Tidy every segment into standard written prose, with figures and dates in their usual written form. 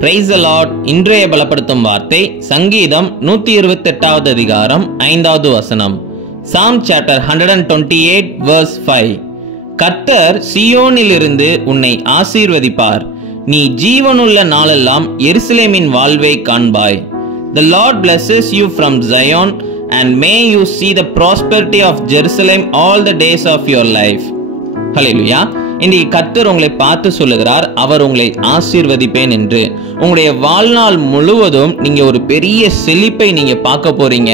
Praise the Lord. இன்றைய பலப்படுத்தும் வார்த்தை சங்கீதம் 128வது அதிகாரம் 5வது வசனம். Psalm chapter 128 verse 5. கர்த்தர் சீயோனிலிருந்து உன்னை ஆசீர்வதிப்பார், நீ ஜீவனுள்ள நாளெல்லாம் எருசலேமின் வாழ்வை காண்பாய். The Lord blesses you from Zion and may you see the prosperity of Jerusalem all the days of your life. ஹல்லேலூயா. இன்றைக்கு கர்த்தர் உங்களை பார்த்து சொல்லுகிறார், அவர் உங்களை ஆசீர்வதிப்பேன் என்று. உங்களுடைய வாழ்நாள் முழுவதும் நீங்க ஒரு பெரிய செழிப்பை நீங்க பார்க்க போறீங்க.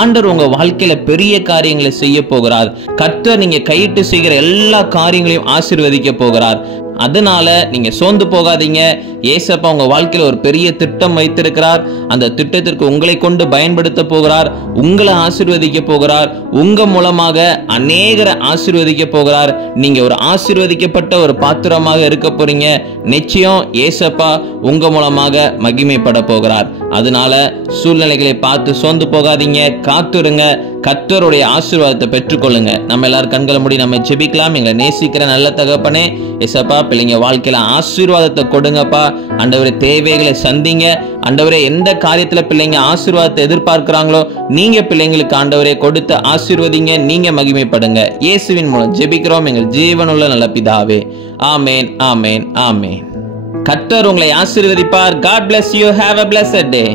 ஆண்டவர் உங்க வாழ்க்கையில பெரிய காரியங்களை செய்ய போகிறார். கர்த்தர் நீங்க கையிட்டு செய்கிற எல்லா காரியங்களையும் ஆசீர்வதிக்க போகிறார். அதனால நீங்க சோர்ந்து போகாதீங்க. ஏசப்பா உங்க வாழ்க்கையில ஒரு பெரிய திட்டம் வைத்திருக்கிறார். அந்த திட்டத்திற்கு உங்களை கொண்டு பயன்படுத்த போகிறார். உங்களை ஆசீர்வதிக்க போகிறார். உங்க மூலமாக அநேகரை ஆசீர்வதிக்க போகிறார். நீங்க ஒரு ஆசீர்வதிக்கப்பட்ட ஒரு பாத்திரமாக இருக்க போறீங்க. நிச்சயம் ஏசப்பா உங்க மூலமாக மகிமைப்பட போகிறார். அதனால சூழ்நிலைகளை பார்த்து சோர்ந்து போகாதீங்க, காத்துருங்க. கர்த்தருடைய ஆசீர்வாதத்தை பெற்றுக்கொள்ளுங்க. நம்ம எல்லாரும் கண்களை மூடி நம்ம ஜெபிக்கலாம். எங்களை நேசிக்கிற நல்ல தகப்பனே, ஏசப்பா பிள்ளைங்க வாழ்க்கையில ஆசீர்வாதத்தை கொடுங்கப்பா. ஆண்டவரே தேவைகளை சந்திங்க. ஆண்டவரே எந்த காரியத்துல பிள்ளைங்க ஆசீர்வாதத்தை எதிர்பார்க்கிறாங்களோ நீங்க பிள்ளைங்களுக்கு ஆண்டவரே கொடுத்து ஆசீர்வதிங்க. நீங்க மகிமைப்படுங்க. இயேசுவின் மூலம் ஜெபிக்கிறோம் எங்கள் ஜீவனுள்ள நல்ல பிதாவே. ஆமேன், ஆமேன், ஆமேன். கர்த்தர் உங்களை ஆசீர்வதிப்பார். God bless you. Have a blessed day.